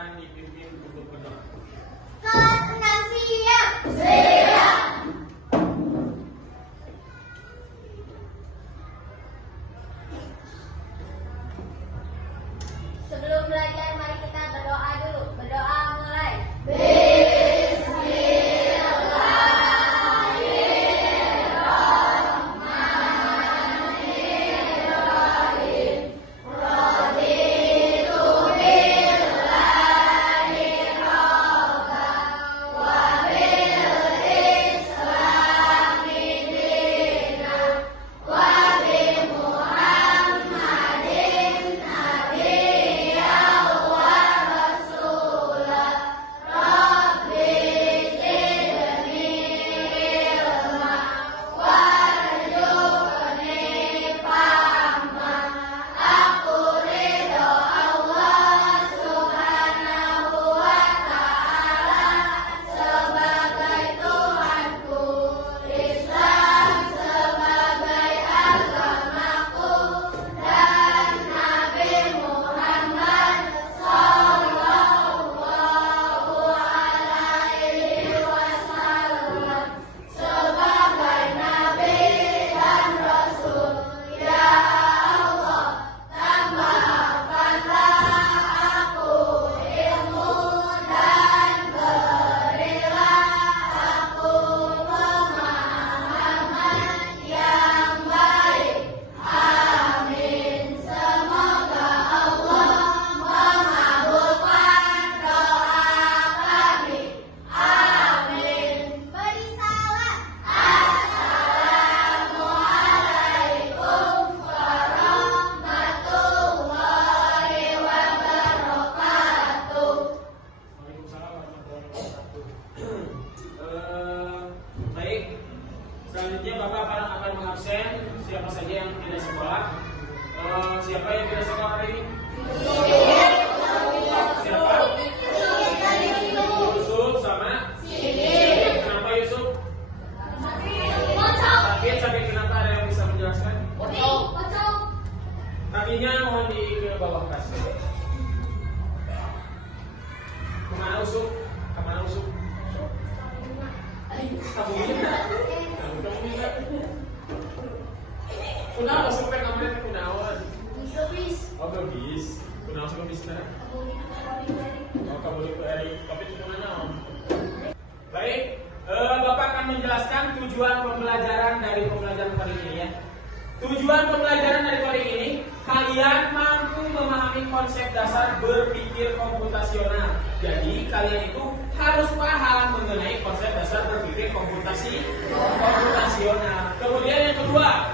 akan dipimpin untuk berdoa. Kelas 6 siap. Sebelum belajar, mari kita berdoa dulu. Berdoa mulai. Baik, selanjutnya Bapak akan mengabsen siapa saja yang tidak sekolah. Siapa yang tidak sekolah hari ini? Siapa? Yusuf sama? Kenapa Yusuf? Sakit kenapa, ada yang bisa menjelaskan? Kakinya mohon ke bawah kas. Kemana Yusuf? Kamu minat. Kunaon sampai kemarin kunaon? Oh geus. Kunaon sih geus teh? Oh kamu dari tapi tujuannya naon? Baik, Bapak akan menjelaskan tujuan pembelajaran dari pembelajaran kali ini ya. Tujuan pembelajaran dari kali ini, kalian mampu memahami konsep dasar berpikir komputasional. Jadi kalian itu harus paham mengenai konsep dasar berpikir komputasional. Kemudian yang kedua,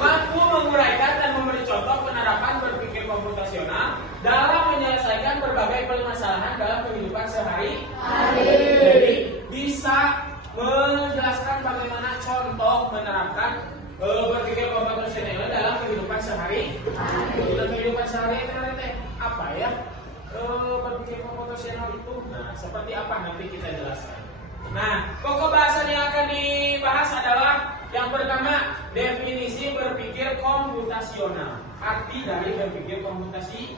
mampu menguraikan dan memberi contoh penerapan berpikir komputasional dalam menyelesaikan berbagai permasalahan dalam kehidupan sehari-hari. Jadi bisa menjelaskan bagaimana contoh menerapkan berpikir komputasional dalam kehidupan sehari-hari. Dalam kehidupan sehari-hari itu apa ya? Berpikir komputasional itu, nah seperti apa nanti kita jelaskan. Nah, pokok bahasan yang akan dibahas adalah yang pertama, definisi berpikir komputasional. Arti dari berpikir komputasional.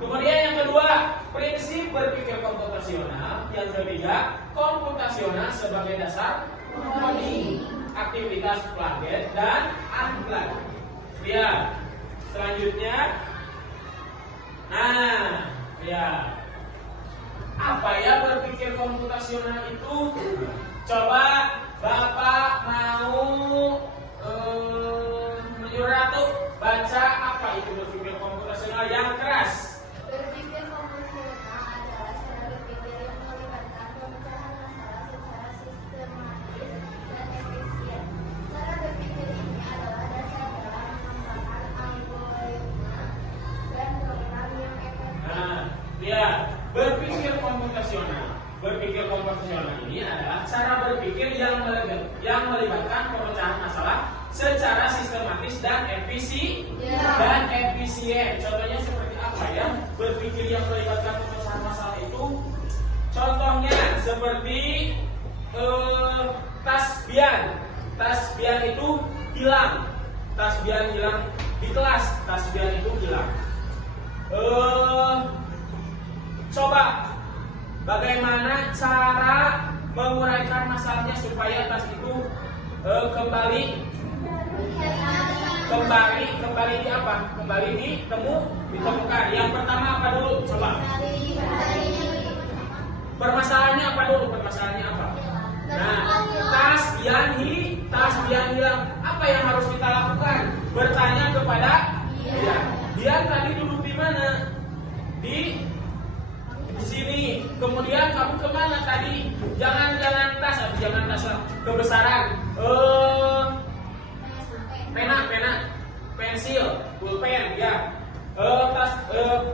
Kemudian yang kedua, prinsip berpikir komputasional. Yang ketiga, komputasional sebagai dasar coding, aktivitas plugin dan unplug. Lihat, selanjutnya. Nah, ya. Apa ya berpikir komputasional itu? Coba Bapak mau menyuruh Ratu baca apa itu berpikir komputasional yang keras. Berpikir komputasional adalah cara berpikir yang melibatkan pemecahan masalah secara sistematis dan efisien. Cara berpikir ini adalah dasar dalam mengembangkan algoritma dan program yang efektif. Nah, lihat, berpikir komputasional. Berpikir komputasional ini adalah cara berpikir yang melibatkan pemecahan masalah secara sistematis dan efisien. Contohnya seperti apa ya? Berpikir yang melibatkan pemecahan masalah itu, contohnya seperti tasbian. Tasbian itu hilang. Tasbian hilang di kelas. Tasbian itu hilang. Coba bagaimana cara menguraikan masalahnya supaya tas itu kembali di apa? Kembali ditemukan. Yang pertama apa dulu? Coba. Permasalahannya apa dulu? Permasalahannya apa? Nah, tas Bian hilang. Apa yang harus kita lakukan? Bertanya kepada Bian. Bian tadi duduk di mana? Di sini. Kemudian kamu kemana tadi? Jangan tas lah. Kebesaran. Pena, pensil, pulpen, ya.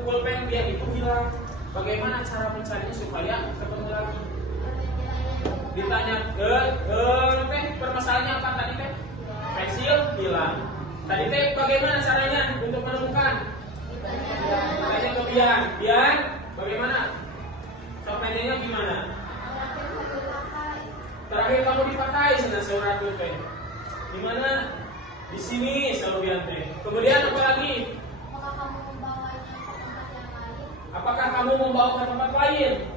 Pulpen dia itu hilang. Bagaimana cara mencarinya supaya ketemu lagi? Ditanya, permasalahannya apa tadi teh? Pensil hilang. Tadi teh bagaimana caranya untuk menemukan? Tanya ke Bian, bagaimana? Pertanyaannya gimana? Terakhir kamu dipakai surat itu teh. Di mana? Di sini selalu Bian teh. Kemudian apa lagi? Apakah kamu membawa ke tempat lain?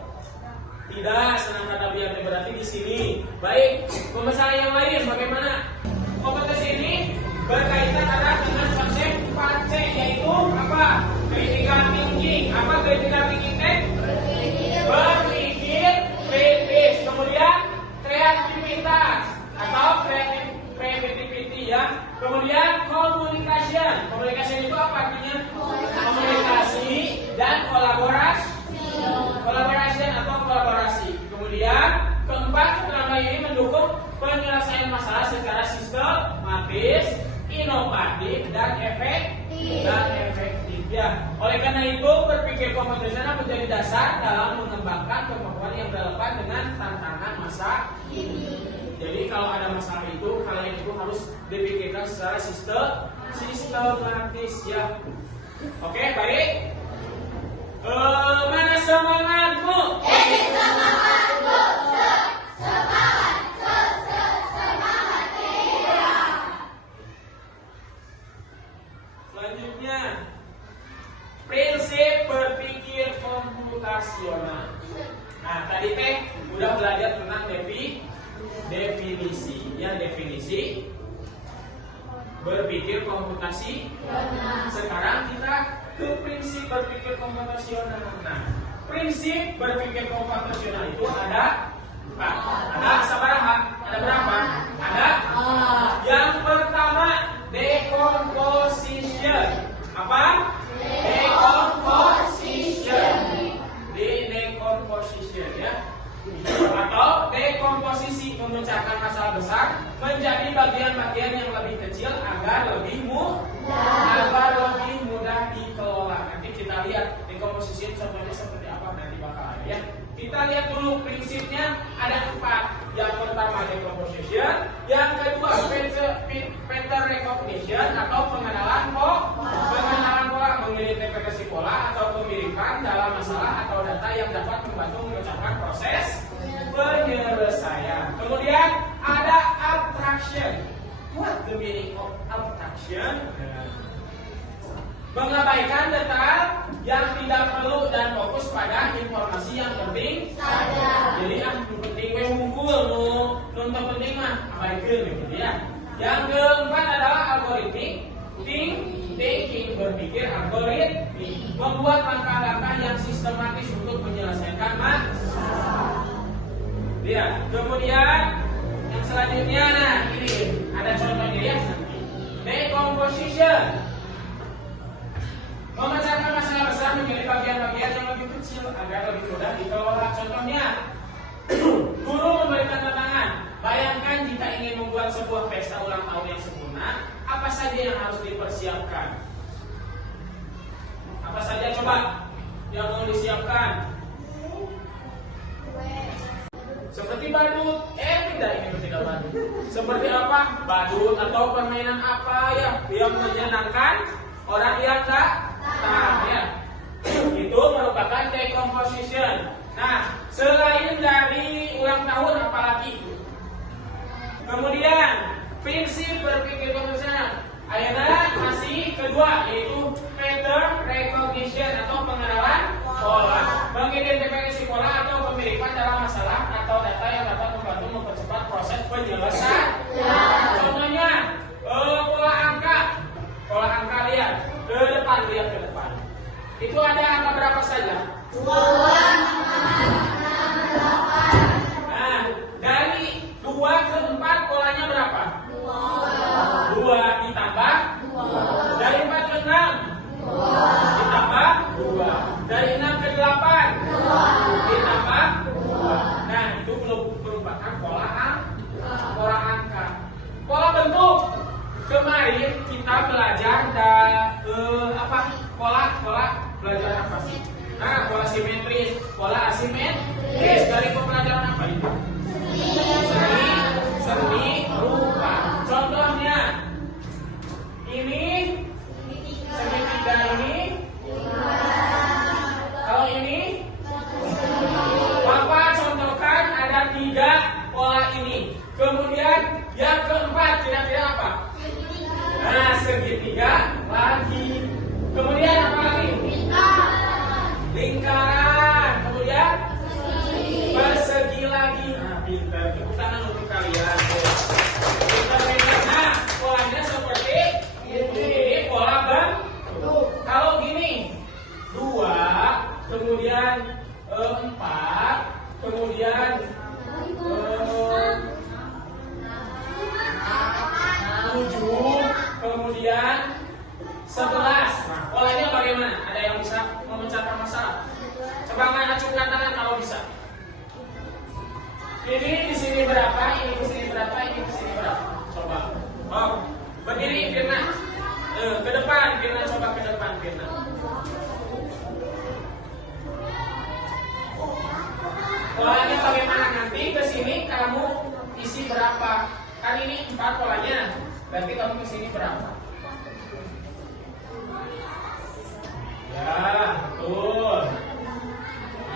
Tidak, senang kata Bian teh, berarti di sini. Baik, pemasaran yang lain bagaimana? Kompetensi ini berkaitan erat dengan konsep 4C, yaitu apa? Critical thinking. Apa critical thinking teh? Berpikir kritis. Kemudian kreativitas atau creativity ya. Kemudian communication itu apa artinya? Komunikasi dan kolaborasi. Kemudian keempat, keterangan ini mendukung penyelesaian masalah secara sistematis, inovatif dan efektif ya. Oleh karena itu berpikir komputasional menjadi dasar dalam mengembangkan kemampuan yang relevan dengan tantangan masa ini. Jadi kalau ada masalah itu, kalian itu harus dipikirkan secara sistematis ya. Oke, baik. Mana semangatmu? Semangatmu. Selanjutnya, prinsip berpikir komputasional. Nah, tadi teh udah belajar tentang definisi berpikir komputasi. Sekarang kita ke prinsip berpikir komputasional. Nah, prinsip berpikir komputasional itu ada empat. Ada berapa? Ada. Yang pertama, decomposition. Apa? Decomposition ya. Atau dekomposisi, memecahkan masalah besar menjadi bagian-bagian yang lebih kecil agar lebih mudah dikelola. Nanti kita lihat dekomposisi contohnya seperti apa nanti bakal ada ya. Kita lihat dulu prinsipnya ada 4. Yang pertama decomposition, yang kedua pattern recognition atau pengenalan pola, mengidentifikasi pola atau kemiripan dalam masalah atau data yang dapat membantu memecahkan proses penyelesaian. Kemudian ada abstraction. What the meaning of abstraction? Mengabaikan detail yang tidak perlu dan fokus pada informasi yang penting saja. Jadi yang penting we hungkul nu penting mah abaikeun gitu ya. Yang keempat adalah algoritmik thinking, berpikir algoritmik, membuat langkah-langkah yang sistematis untuk menyelesaikan masalah. Lihat, kemudian yang selanjutnya, nah ini ada contohnya ya. Decomposition, memecahkan masalah besar menjadi bagian-bagian yang lebih kecil agar lebih mudah dikelola. Contohnya, guru memberikan tantangan. Bayangkan jika ingin membuat sebuah pesta ulang tahun yang sempurna, apa saja yang harus dipersiapkan? Apa saja coba yang mau disiapkan? Seperti badut, tidak badut. Seperti apa? Badut atau permainan apa ya yang menyenangkan orang yang datang ya. Itu merupakan decomposition. Nah, selain dari ulang tahun apalagi itu? Kemudian prinsip berpikir komputasional. Ayeuna masih kedua yaitu pattern recognition atau pengenalan pola. Nah, dari 2 ke 4 polanya berapa? 2 ditambah. Dari 4 ke 6 ditambah 2. Dari 6 ke 8 ditambah 2. Nah, itu merupakan pola angka. Pola bentuk. Kemarin kita belajar pola belajar apa sih? Nah, pola simetris, pola asimetris. Dari pelajaran apa itu? Seni rupa. Contohnya ini segitiga ini. Kalau ini Bapak contohkan ada 3 pola ini. Kemudian yang keempat kira-kira apa? Nah, segitiga lagi. Kemudian apa lagi? Lingkaran. Kemudian persegi lagi. Nah, pintar. Tepuk tangan untuk kalian. Pintar. Nah, polanya seperti ini. Pola bentuk. Kalau gini 2, kemudian 4, kemudian 7, kemudian 11. Nah, polanya bagaimana? Ada yang bisa memecahkan masalah? Coba acungkan tangan kalau bisa. Ini di sini berapa? Ini di sini berapa? Ini di sini berapa? Coba. Oh, berdiri Firna. Ke depan Firna, coba ke depan Firna. Polanya bagaimana? Nanti ke sini kamu isi berapa? Kan ini 4 polanya. Berarti kamu ke sini berapa? Ya, betul.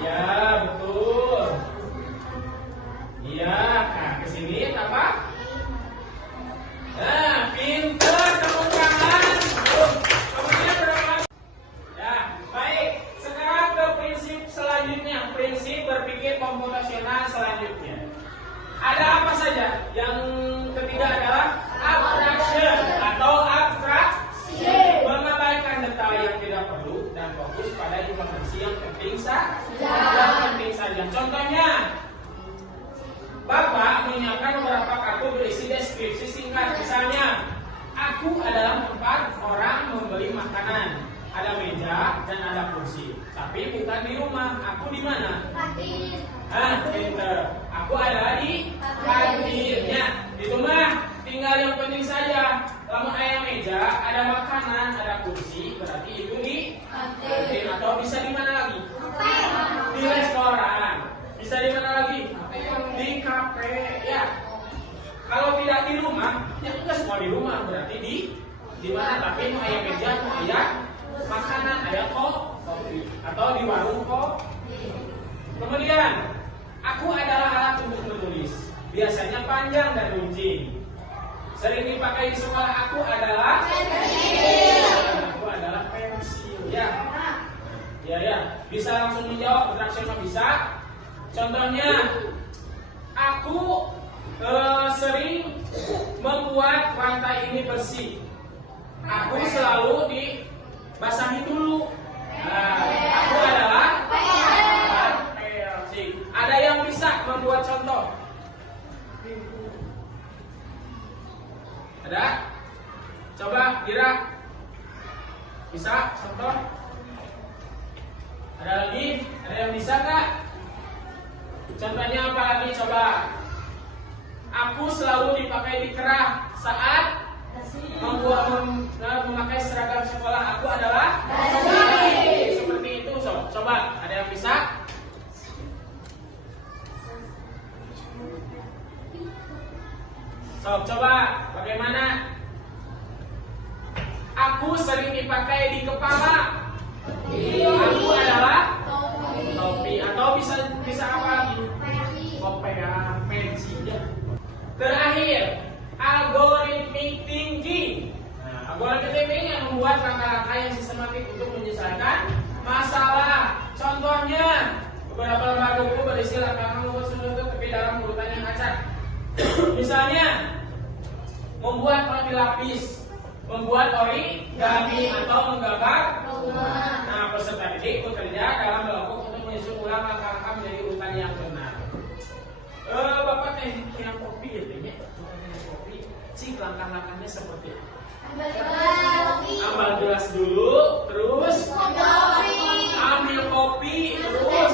Ya, betul. Iya, nah ke sini apa? Nah, pintar, tepuk tangan. Kemudian berapa? Ya, baik. Sekarang ke prinsip selanjutnya, prinsip berpikir komputasional selanjutnya. Ada apa saja? Yang ketiga adalah abstraction atau abstraksi, mengabaikan detail yang tidak perlu dan fokus pada informasi yang penting saja. Contohnya, Bapak menyiapkan beberapa kartu berisi deskripsi singkat. Misalnya, aku adalah tempat orang membeli makanan. Ada meja dan ada kursi. Tapi bukan di rumah. Aku di mana? Pinter. Aku adalah di kantinnya. Itu mah tinggal yang penting saja. Kalau ada meja, ada makanan, ada kursi, berarti itu di kantin. Atau bisa di mana lagi? Di restoran. Bisa di mana lagi? Di kafe. Ya. Kalau tidak di rumah, ya enggak semua di rumah. Berarti di mana? Tapi mau ayam meja, mau ayam makanan, ada kopi atau di warung kopi. Kemudian, aku adalah alat untuk menulis. Biasanya panjang dan runcing. Sering dipakai di sekolah. Aku adalah pensil. Aku adalah pensil. Ya. Bisa langsung menjawab. Abstraction bisa. Contohnya, aku sering membuat lantai ini bersih. Aku selalu dibasahi dulu. Aku adalah pensil. Ada yang bisa membuat contoh? Ada? Coba kira. Bisa contoh? Ada lagi? Ada yang bisa nggak? Contohnya apa lagi? Coba. Aku selalu dipakai di kerah saat memakai seragam sekolah. Aku adalah seperti itu. Coba. Ada yang bisa? Coba. Bagaimana? Aku sering dipakai di kepala. Aku adalah topi. Atau bisa apa lagi? Kopea, pensil. Terakhir, algorithmic thinking. Algorithmic thinking yang membuat langkah-langkah yang sistematik untuk menyelesaikan masalah. Contohnya, beberapa lembaga buku berisi langkah-langkah membuat sesuatu tapi dalam urutan yang acak. Misalnya, membuat profil lapis, membuat origami atau menggambar. Nah, peserta didik bekerja dalam kelompok untuk langkahnya seperti apa? Ambil Ambil gelas dulu, terus ambil kopi, terus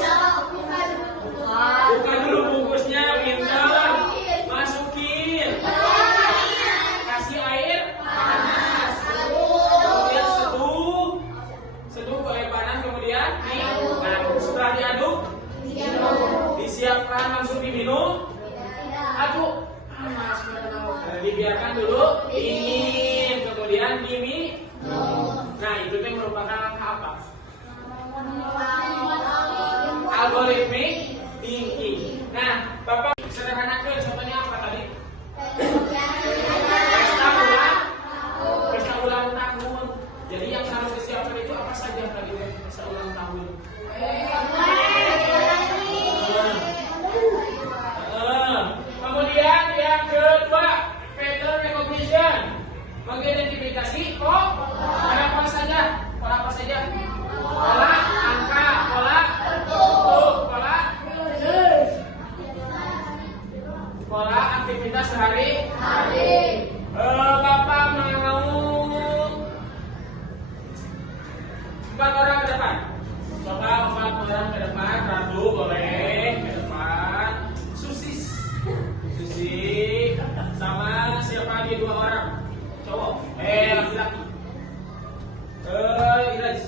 buka dulu bungkusnya, pintar. Masukin, kasih air panas, kemudian seduh ke air panas, kemudian diaduk. Setelah diaduk, disiapkan langsung diminum. Aduk panas, dibiarkan dulu dingin, kemudian diminum. Nah, itu merupakan langkah apa? Algoritmik thinking. Nah, Bapak sederhanakan contohnya apa tadi? Pesta ulang tahun. Jadi yang harus disiapkan itu apa saja tadi pesta ulang tahun? Kemudian yang kedua, pattern recognition, mengidentifikasi ada apa saja? Pola apa saja? Pola angka, pola bentuk, pola aktivitas sehari-hari. Bapak mau 4 orang ke depan. Coba 4 orang ke depan. Ratu boleh ke depan. Susi sama siapa lagi 2 orang? Cowok. Laki-laki. Iraj.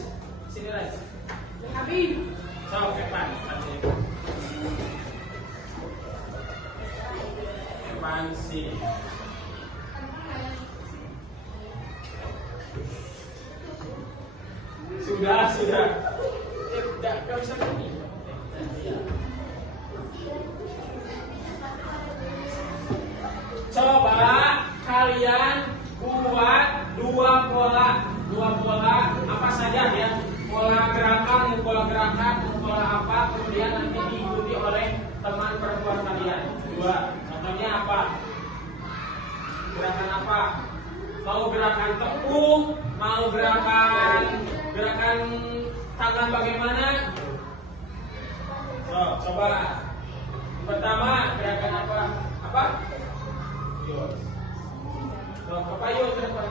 Sini Iraj. Habib. So, ke depan. Depan sini. Sudah. Tidak usah begini. Coba kalian buat 2 pola apa saja ya? Pola gerakan, pola apa? Kemudian nanti diikuti oleh teman perempuan kalian. 2. Contohnya apa? Gerakan apa? Mau gerakan tepung, mau gerakan tangan bagaimana? So, coba. Pertama, gerakan apa? So, kepayu ke depan.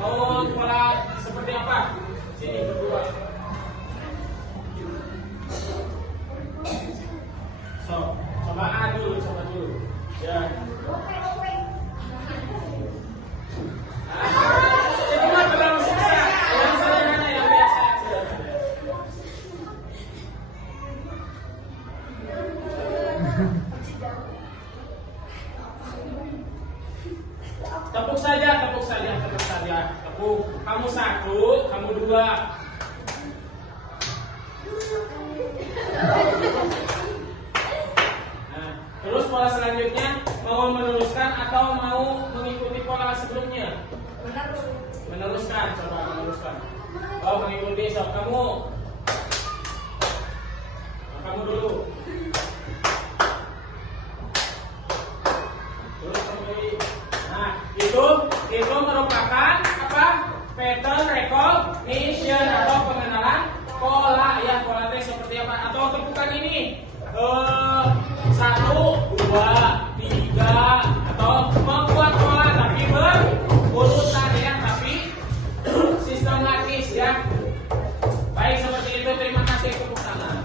Mau pola seperti apa? Sini berdua. So, coba dulu. Ya. Tepuk saja. Tepuk. Kamu 1, kamu 2. Nah, terus pola selanjutnya mau meneruskan atau mau mengikuti pola sebelumnya? Meneruskan. Coba meneruskan. Mengikuti. So, kamu dulu. Terus kembali. Nah, itu merupakan apa? Pattern recognition atau pengenalan pola ya. Pola teks seperti apa? Atau tepukan ini 1, 2, 3 atau membuat pola tapi berurutan ya, tapi sistematis ya. Baik, seperti itu. Terima kasih, tepuk tangan.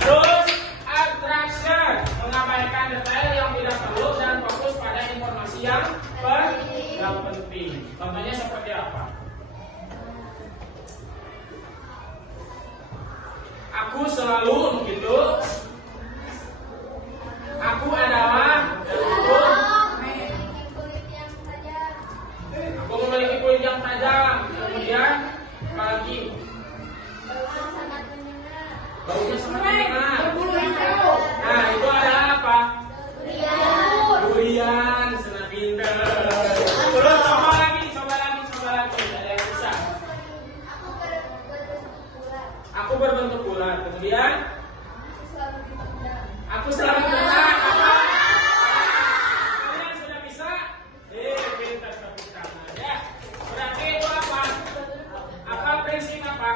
Terus abstraction, mengabaikan detail yang tidak perlu dan fokus pada informasi yang penting. Contohnya seperti apa? Aku selalu begitu. Aku adalah aku memiliki kulit yang tajam. Kemudian apa lagi? Baunya sangat menyengat. Nah, itu adalah apa? Durian. Senang pinter. Terus coba lagi. Ada yang bisa. Aku berbentuk bulat. Kemudian aku selalu dipandang. Apa? Kalian sudah bisa? Pintar tepuk tangan ya. Berarti itu apa? Apa prinsip apa?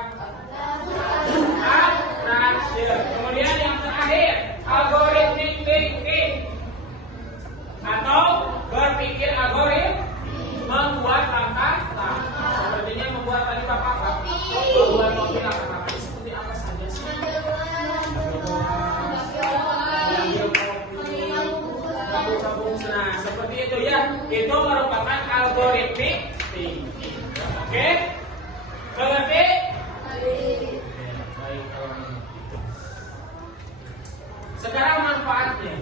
Abstraction. Kemudian yang terakhir, algoritmik thinking. Membuat topi laki-laki seperti apa saja sih? Nah, seperti itu ya. Itu merupakan algoritmik thinking. Oke? Mengerti? Baik, kalau begitu. Sekarang manfaatnya.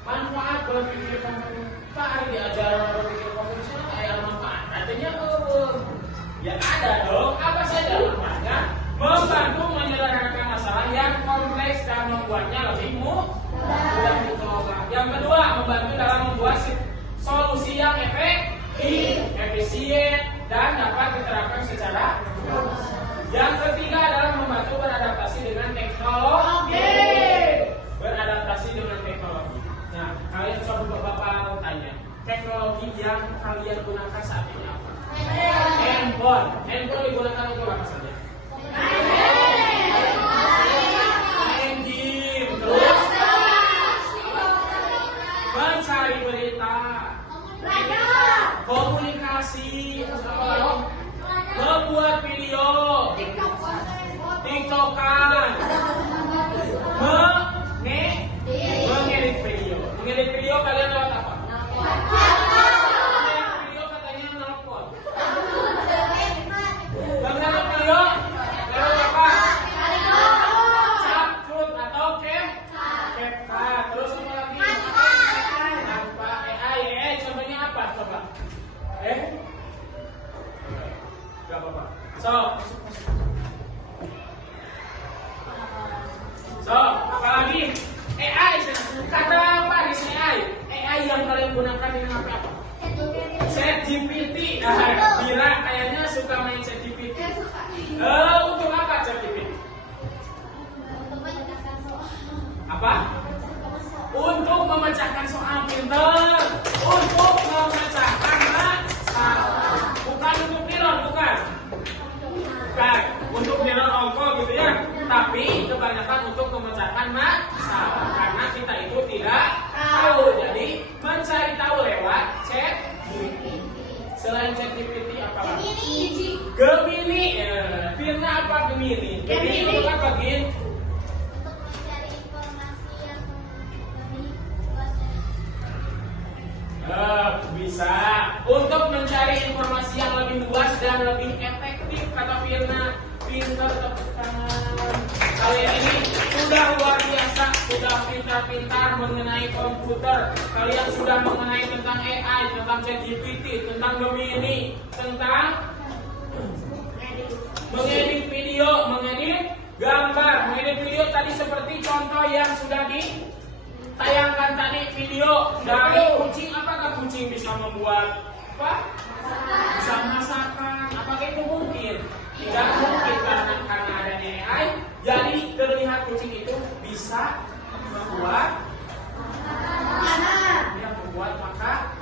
Manfaat berpikir konvensional diajar berpikir konvensional kayak manfaat. Artinya ya ada dong. Apa saja manfaatnya? Membantu menyederhanakan masalah yang kompleks dan membuatnya lebih mudah dikelola. Yang kedua, membantu dalam membuat solusi yang efektif, efisien, dan dapat diterapkan secara luas. Yang ketiga adalah membantu beradaptasi dengan teknologi. Beradaptasi dengan teknologi. Nah, kalian coba Bapak tanya, teknologi yang kalian gunakan saat ini apa? Handphone. Handphone digunakan untuk apa saja? Main game, terus mencari berita, komunikasi, membuat video, tiktokan, mengedit video. Mengedit video kalian lewat apa? Mengedit video katanya nelpon. Mengedit video lewat apa? Capcut atau CapCut. Terus apa lagi? Tanpa AI. Contohnya apa? Coba. Gak apa-apa. So, apalagi AI. Kata apa di sini AI? AI yang kalian gunakan dengan apa? ChatGPT. Bira kayaknya suka main ChatGPT. Untuk apa ChatGPT? Apa? Untuk memecahkan soal, pinter. Untuk memecahkan masalah. Bukan untuk mirror, bukan. Bukan. Untuk mirror ongko gitu ya. Tapi kebanyakan untuk memecahkan masalah. Karena kita itu tidak tahu. Jadi mencari tahu lewat ChatGPT. Selain ChatGPT apa lagi? Gemini. Firna apa Gemini? Gemini untuk apa Gin? Bisa untuk mencari informasi yang lebih luas dan lebih efektif, kata Firna. Pintar tepuk tangan. Kalian ini sudah luar biasa, sudah pintar-pintar mengenai komputer. Kalian sudah mengenai tentang AI, tentang ChatGPT, tentang Gemini, tentang mengedit video, mengedit gambar, mengedit video tadi seperti contoh yang sudah ditayangkan tadi video dari kucing. Apakah kucing bisa membuat apa? Bisa masakan? Apakah itu mungkin? Tidak mungkin karena adanya AI. Jadi terlihat kucing itu bisa membuat membuat makanan.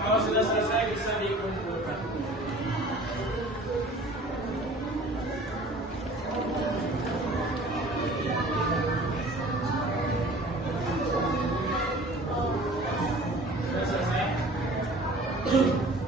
Kalau sudah selesai bisa dikumpulkan. Sudah selesai? Terima kasih.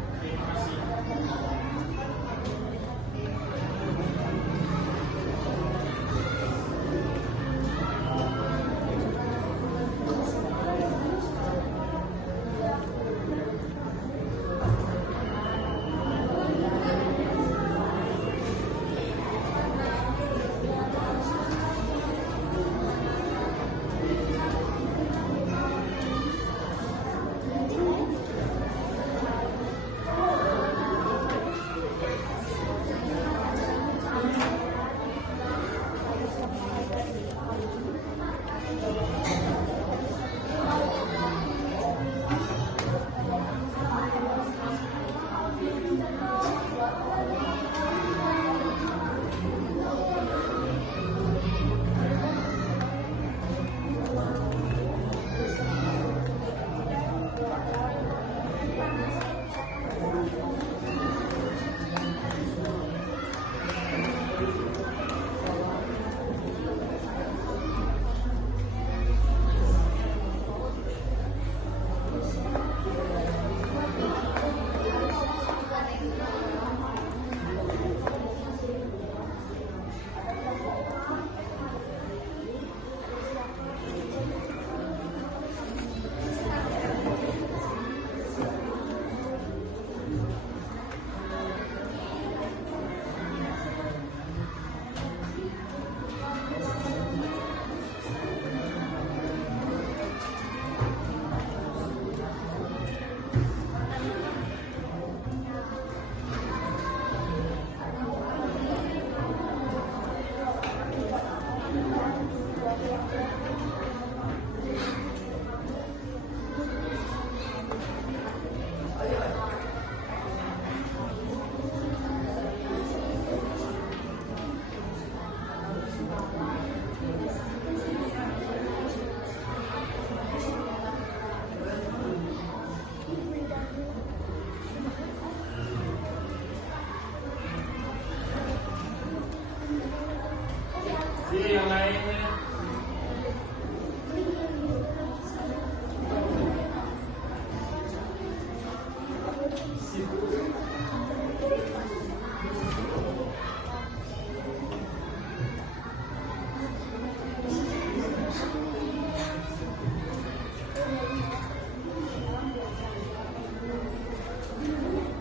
Yang lainnya.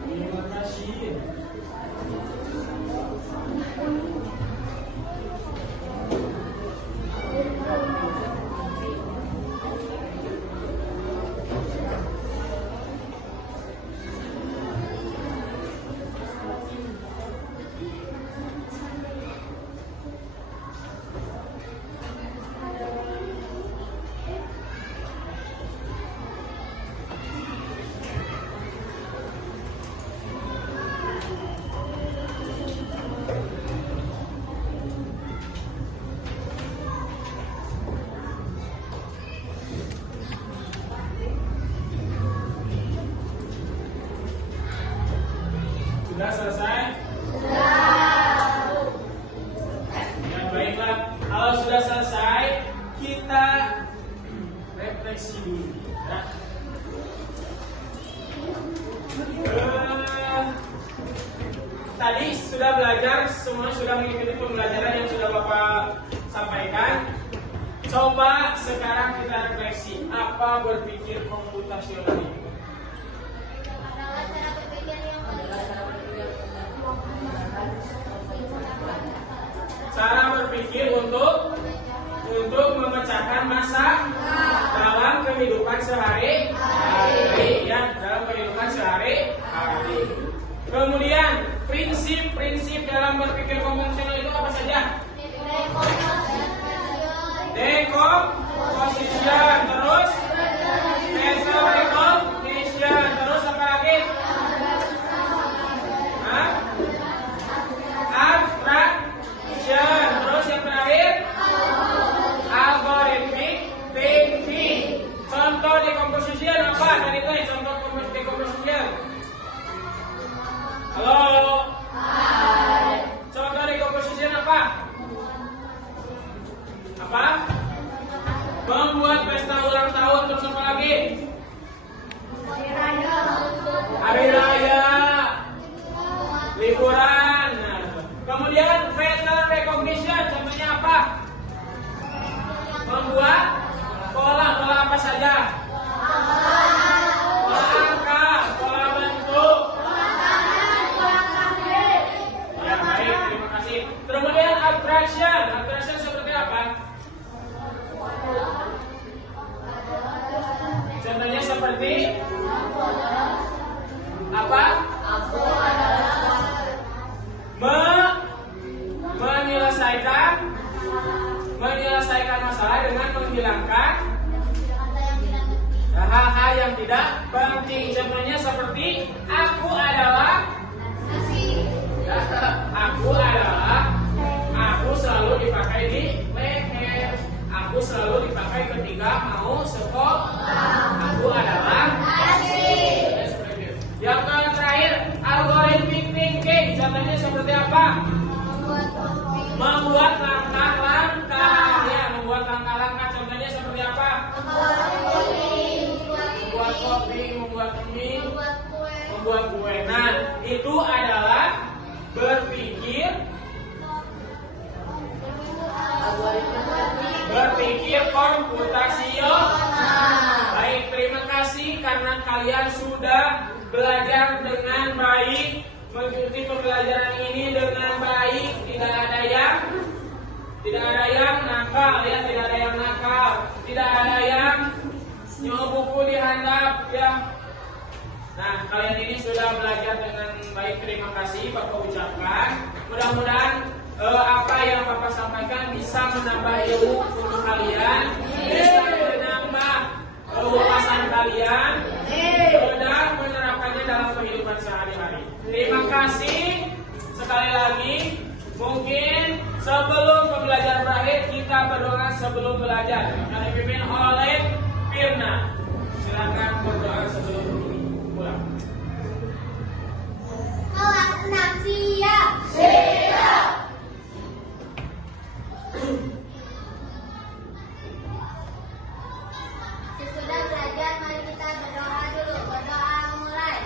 Terima kasih. Sudah selesai? Ya baiklah, kalau sudah selesai kita refleksi dulu ya. Tadi sudah belajar, semua sudah mengikuti pembelajaran yang sudah Bapak sampaikan. Coba sekarang kita refleksi, apa berpikir komputasional itu? Adalah cara berpikir yang Cara berpikir untuk memecahkan masalah dalam kehidupan sehari-hari, ya, dalam kehidupan sehari-hari. Kemudian prinsip-prinsip dalam berpikir komputasional itu apa saja? Decomposition, terus causal recognition, terus apa lagi? Apa? Menyelesaikan masalah dengan menghilangkan hal-hal yang tidak penting. Contohnya seperti aku adalah aku selalu dipakai di leher. Aku selalu dipakai ketika mau sekolah. Aku adalah yang terakhir, algorithmic thinking. Contohnya seperti apa? Membuat langkah-langkah. Ya, membuat langkah-langkah. Contohnya seperti apa? Membuat kopi, membuat mie, membuat kue. Nah, itu adalah berpikir komputasional. Baik, terima kasih karena kalian sudah belajar dengan baik, mengikuti pembelajaran ini dengan baik. Tidak ada yang nakal, ya, tidak ada yang nakal, tidak ada yang nyawa buku di handap, ya. Nah, kalian ini sudah belajar dengan baik. Terima kasih Bapak ucapkan. Mudah-mudahan apa yang Bapak sampaikan bisa menambah ilmu untuk kalian, bisa menambah wawasan kalian, dan menerapkannya dalam kehidupan sehari-hari. Terima kasih sekali lagi. Mungkin sebelum pembelajaran berakhir kita berdoa sebelum belajar. Akan dipimpin oleh Firna. Silakan berdoa sebelum pulang. Kelas 6 siap. Sesudah belajar, mari kita berdoa dulu. Berdoa mulai.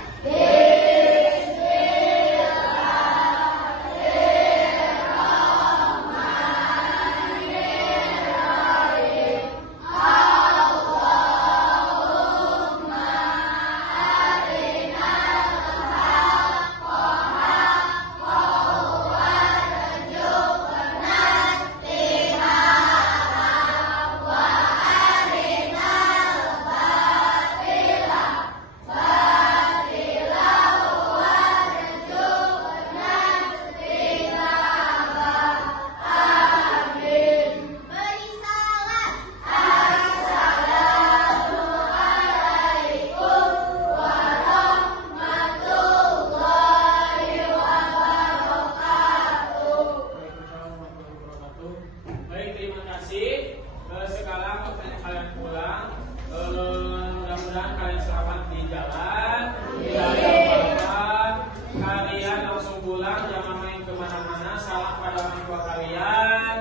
Beri salam. Assalamualaikum warahmatullahi wabarakatuh. Baik, terima kasih. Sekarang waktunya kalian pulang. Mudah-mudahan kalian selamat di jalan. Tidak ada apa-apa. Kalian langsung pulang, jangan main kemana-mana. Salam pada orang tua kalian.